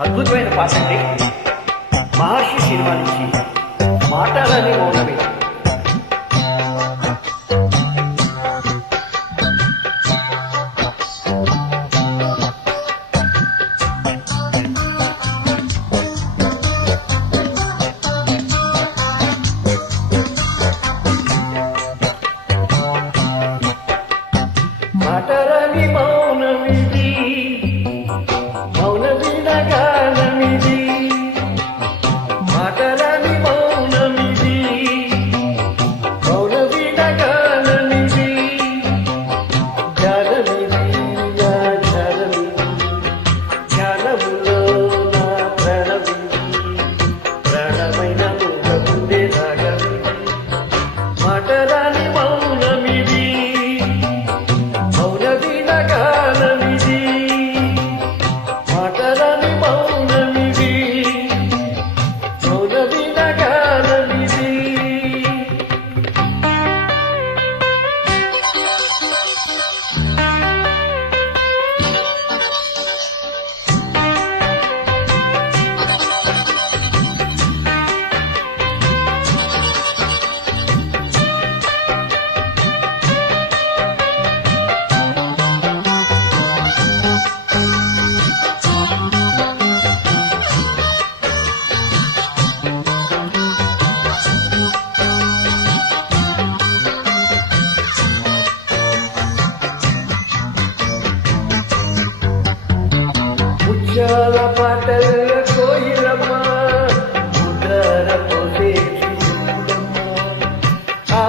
అద్భుతమైన పాసండి. మహర్షి సినిమా నుంచి మాటలని మౌనమే. మాటలని మౌనమే ముత్యాల పాటల్లో కోయిలమ్మ ముద్ర పోసేసి ఆ